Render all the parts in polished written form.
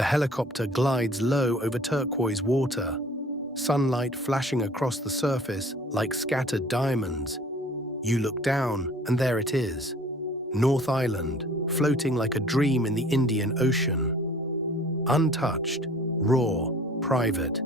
The helicopter glides low over turquoise water, sunlight flashing across the surface like scattered diamonds. You look down, and there it is. North Island, floating like a dream in the Indian Ocean. Untouched, raw, private,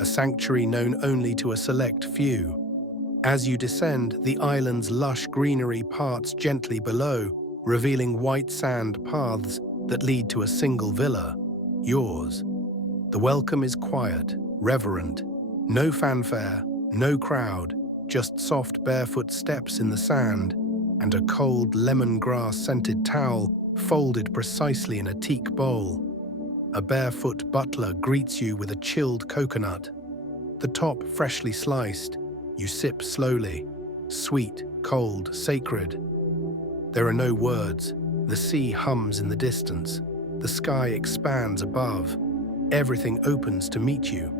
a sanctuary known only to a select few. As you descend, the island's lush greenery parts gently below, revealing white sand paths that lead to a single villa, yours. The welcome is quiet, reverent. No fanfare, no crowd, just soft barefoot steps in the sand and a cold lemongrass-scented towel folded precisely in a teak bowl. A barefoot butler greets you with a chilled coconut, the top freshly sliced. You sip slowly, sweet, cold, sacred. There are no words. The sea hums in the distance. The sky expands above. Everything opens to meet you.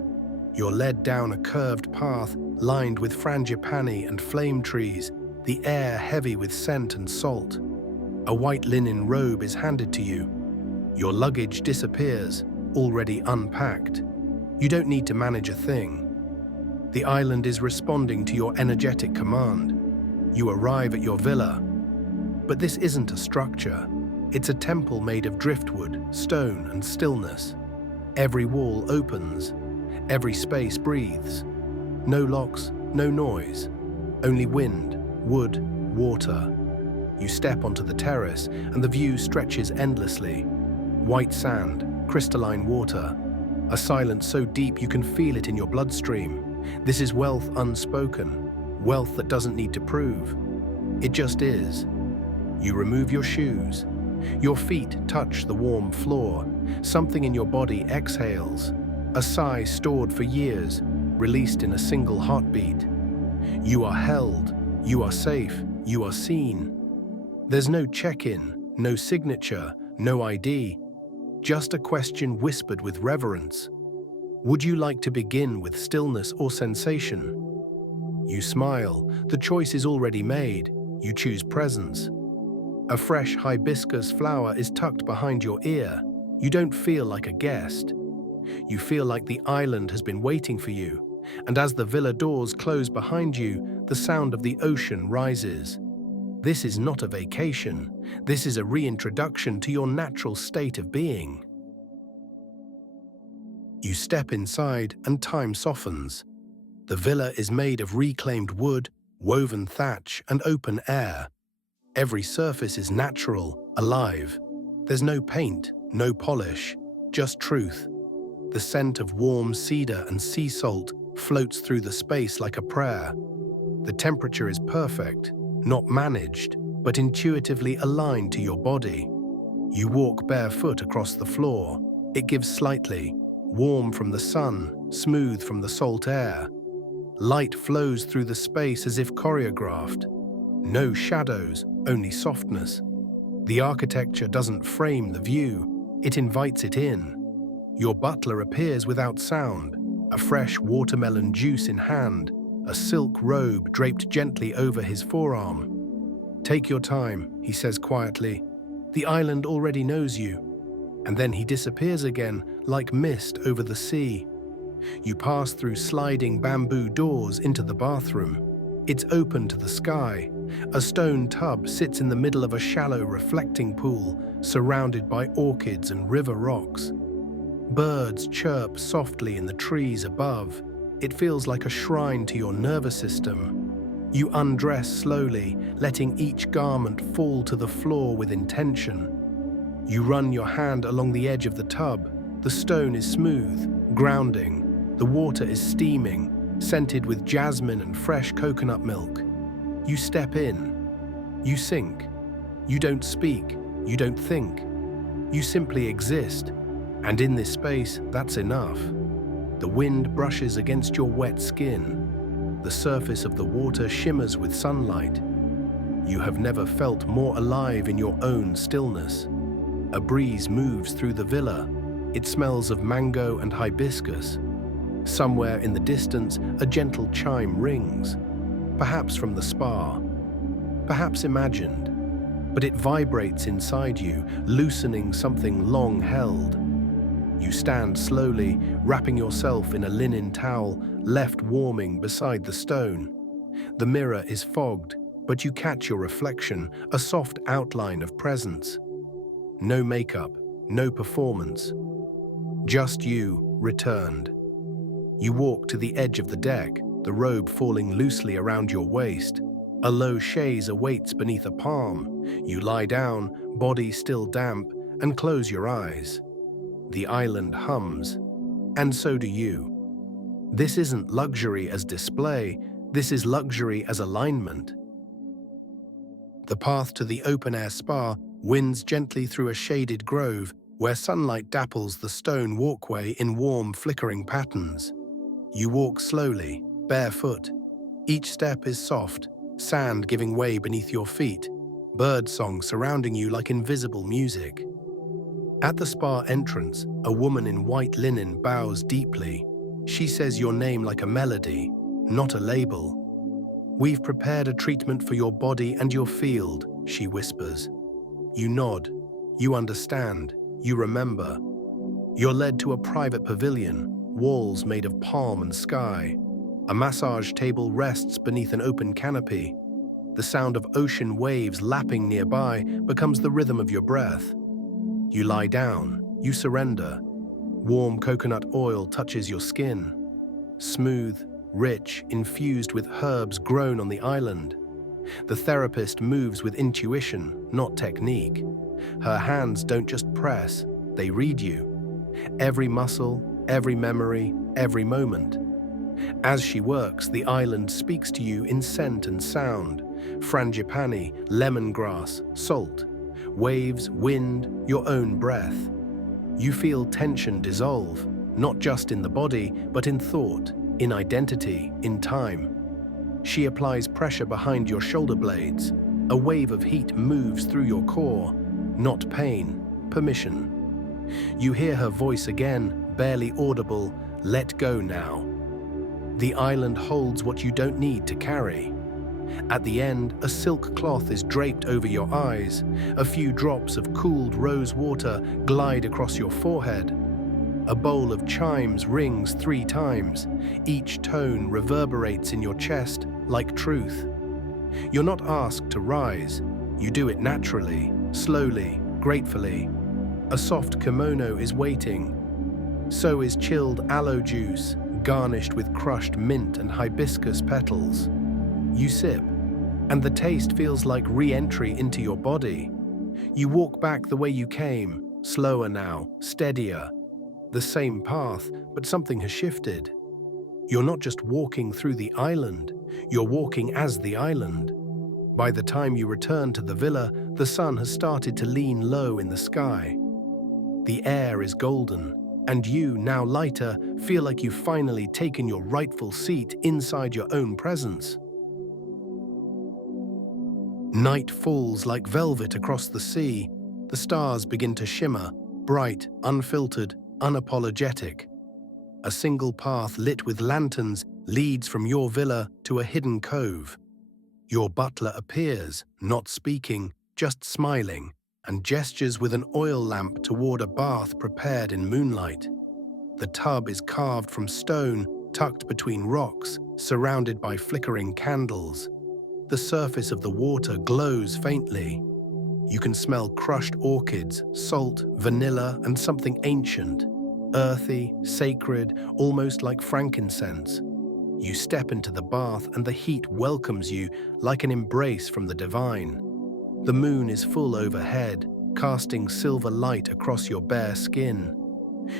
You're led down a curved path lined with frangipani and flame trees, the air heavy with scent and salt. A white linen robe is handed to you. Your luggage disappears, already unpacked. You don't need to manage a thing. The island is responding to your energetic command. You arrive at your villa. But this isn't a structure. It's a temple made of driftwood, stone, and stillness. Every wall opens. Every space breathes. No locks, no noise. Only wind, wood, water. You step onto the terrace, and the view stretches endlessly. White sand, crystalline water. A silence so deep you can feel it in your bloodstream. This is wealth unspoken, wealth that doesn't need to prove. It just is. You remove your shoes. Your feet touch the warm floor. Something in your body exhales. A sigh stored for years, released in a single heartbeat. You are held. You are safe. You are seen. There's no check-in, no signature, no ID. Just a question whispered with reverence. Would you like to begin with stillness or sensation? You smile. The choice is already made. You choose presence. A fresh hibiscus flower is tucked behind your ear. You don't feel like a guest. You feel like the island has been waiting for you. And as the villa doors close behind you, the sound of the ocean rises. This is not a vacation. This is a reintroduction to your natural state of being. You step inside and time softens. The villa is made of reclaimed wood, woven thatch, and open air. Every surface is natural, alive. There's no paint, no polish, just truth. The scent of warm cedar and sea salt floats through the space like a prayer. The temperature is perfect, not managed, but intuitively aligned to your body. You walk barefoot across the floor. It gives slightly, warm from the sun, smooth from the salt air. Light flows through the space as if choreographed. No shadows, only softness. The architecture doesn't frame the view, it invites it in. Your butler appears without sound, a fresh watermelon juice in hand, a silk robe draped gently over his forearm. Take your time, he says quietly. The island already knows you. And then he disappears again, like mist over the sea. You pass through sliding bamboo doors into the bathroom. It's open to the sky. A stone tub sits in the middle of a shallow reflecting pool, surrounded by orchids and river rocks. Birds chirp softly in the trees above. It feels like a shrine to your nervous system. You undress slowly, letting each garment fall to the floor with intention. You run your hand along the edge of the tub. The stone is smooth, grounding. The water is steaming, scented with jasmine and fresh coconut milk. You step in. You sink. You don't speak. You don't think. You simply exist. And in this space, that's enough. The wind brushes against your wet skin. The surface of the water shimmers with sunlight. You have never felt more alive in your own stillness. A breeze moves through the villa. It smells of mango and hibiscus. Somewhere in the distance, a gentle chime rings, perhaps from the spa, perhaps imagined, but it vibrates inside you, loosening something long held. stand slowly, wrapping yourself in a linen towel, left warming beside the stone. The mirror is fogged, but you catch your reflection, a soft outline of presence. No makeup, no performance. Just you, returned. You walk to the edge of the deck, the robe falling loosely around your waist. A low chaise awaits beneath a palm. You lie down, body still damp, and close your eyes. The island hums, and so do you. This isn't luxury as display, this is luxury as alignment. The path to the open-air spa winds gently through a shaded grove where sunlight dapples the stone walkway in warm, flickering patterns. You walk slowly, barefoot. Each step is soft, sand giving way beneath your feet, birdsong surrounding you like invisible music. At the spa entrance, a woman in white linen bows deeply. She says your name like a melody, not a label. "We've prepared a treatment for your body and your field," she whispers. You nod. You understand. You remember. You're led to a private pavilion, walls made of palm and sky. A massage table rests beneath an open canopy. The sound of ocean waves lapping nearby becomes the rhythm of your breath. You lie down. You surrender. Warm coconut oil touches your skin. Smooth, rich, infused with herbs grown on the island. The therapist moves with intuition, not technique. Her hands don't just press, they read you. Every muscle, every memory, every moment. As she works, the island speaks to you in scent and sound. Frangipani, lemongrass, salt. Waves, wind, your own breath. You feel tension dissolve, not just in the body, but in thought, in identity, in time. She applies pressure behind your shoulder blades. A wave of heat moves through your core. Not pain, permission. You hear her voice again, barely audible, "Let go now." The island holds what you don't need to carry. At the end, a silk cloth is draped over your eyes. A few drops of cooled rose water glide across your forehead. A bowl of chimes rings 3 times. Each tone reverberates in your chest like truth. You're not asked to rise. You do it naturally, slowly, gratefully. A soft kimono is waiting. So is chilled aloe juice, garnished with crushed mint and hibiscus petals. You sip, and the taste feels like re-entry into your body. You walk back the way you came, slower now, steadier. The same path, but something has shifted. You're not just walking through the island, you're walking as the island. By the time you return to the villa, the sun has started to lean low in the sky. The air is golden, and you, now lighter, feel like you've finally taken your rightful seat inside your own presence. Night falls like velvet across the sea. The stars begin to shimmer, bright, unfiltered, unapologetic. A single path lit with lanterns leads from your villa to a hidden cove. Your butler appears, not speaking, just smiling, and gestures with an oil lamp toward a bath prepared in moonlight. The tub is carved from stone, tucked between rocks, surrounded by flickering candles. The surface of the water glows faintly. You can smell crushed orchids, salt, vanilla, and something ancient, earthy, sacred, almost like frankincense. You step into the bath and the heat welcomes you like an embrace from the divine. The moon is full overhead, casting silver light across your bare skin.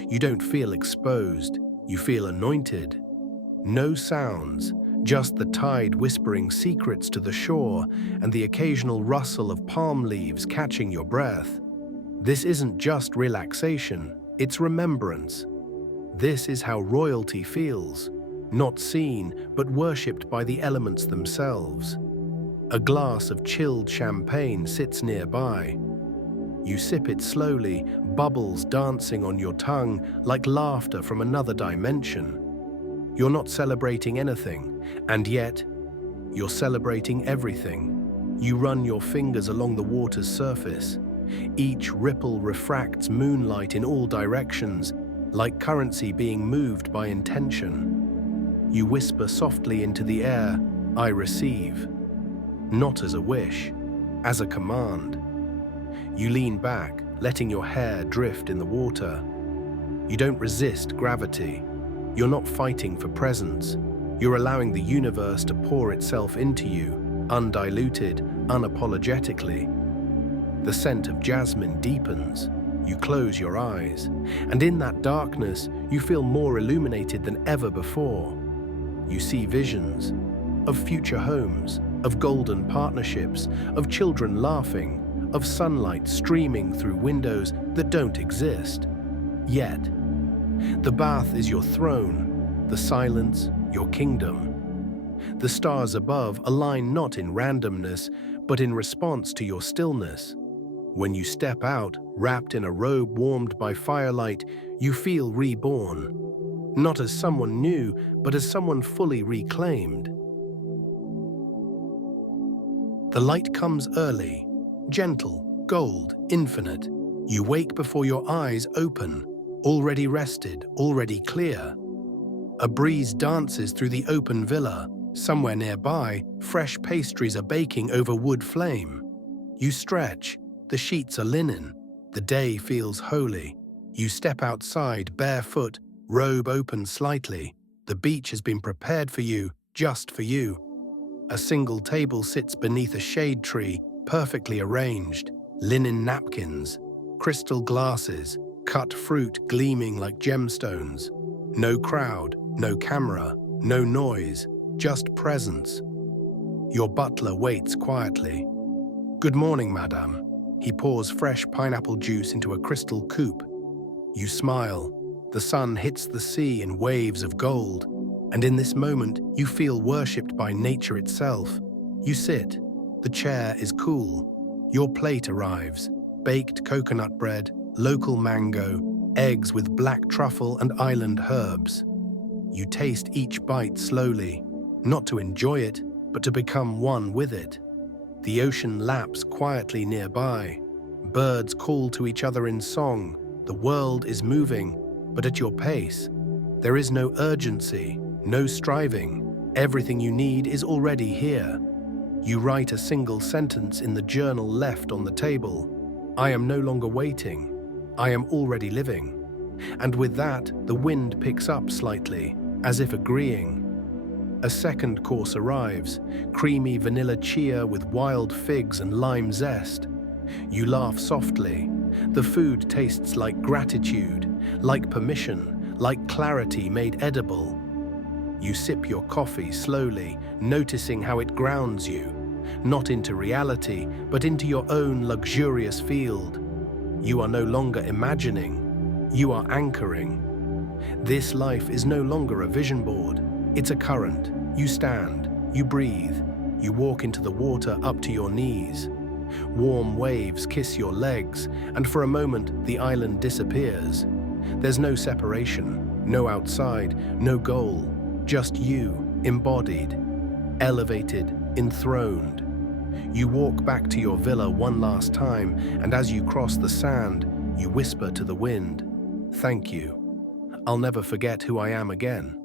You don't feel exposed, you feel anointed. No sounds, just the tide whispering secrets to the shore and the occasional rustle of palm leaves catching your breath. This isn't just relaxation, it's remembrance. This is how royalty feels, not seen but worshipped by the elements themselves. A glass of chilled champagne sits nearby. You sip it slowly, bubbles dancing on your tongue like laughter from another dimension. You're not celebrating anything, and yet, you're celebrating everything. You run your fingers along the water's surface. Each ripple refracts moonlight in all directions, like currency being moved by intention. You whisper softly into the air, "I receive," not as a wish, as a command. You lean back, letting your hair drift in the water. You don't resist gravity. You're not fighting for presence. You're allowing the universe to pour itself into you, undiluted, unapologetically. The scent of jasmine deepens. You close your eyes, and in that darkness, you feel more illuminated than ever before. You see visions of future homes, of golden partnerships, of children laughing, of sunlight streaming through windows that don't exist yet. The bath is your throne, the silence your kingdom. The stars above align not in randomness, but in response to your stillness. When you step out, wrapped in a robe warmed by firelight, you feel reborn. Not as someone new, but as someone fully reclaimed. The light comes early, gentle, gold, infinite. You wake before your eyes open, already rested, already clear. A breeze dances through the open villa. Somewhere nearby, fresh pastries are baking over wood flame. You stretch. The sheets are linen. The day feels holy. You step outside, barefoot, robe open slightly. The beach has been prepared for you, just for you. A single table sits beneath a shade tree, perfectly arranged. Linen napkins, crystal glasses, cut fruit gleaming like gemstones. No crowd, no camera, no noise, just presence. Your butler waits quietly. "Good morning, madame." He pours fresh pineapple juice into a crystal coupe. You smile. The sun hits the sea in waves of gold, and in this moment, you feel worshipped by nature itself. You sit. The chair is cool. Your plate arrives. Baked coconut bread, local mango, eggs with black truffle and island herbs. You taste each bite slowly, not to enjoy it, but to become one with it. The ocean laps quietly nearby. Birds call to each other in song. The world is moving, but at your pace. There is no urgency, no striving. Everything you need is already here. You write a single sentence in the journal left on the table. "I am no longer waiting. I am already living." And with that, the wind picks up slightly, as if agreeing. A second course arrives, creamy vanilla chia with wild figs and lime zest. You laugh softly. The food tastes like gratitude, like permission, like clarity made edible. You sip your coffee slowly, noticing how it grounds you, not into reality, but into your own luxurious field. You are no longer imagining, you are anchoring. This life is no longer a vision board, it's a current. You stand, you breathe, you walk into the water up to your knees. Warm waves kiss your legs, and for a moment the island disappears. There's no separation, no outside, no goal, just you, embodied, elevated, enthroned. You walk back to your villa one last time, and as you cross the sand, you whisper to the wind, "Thank you. I'll never forget who I am again."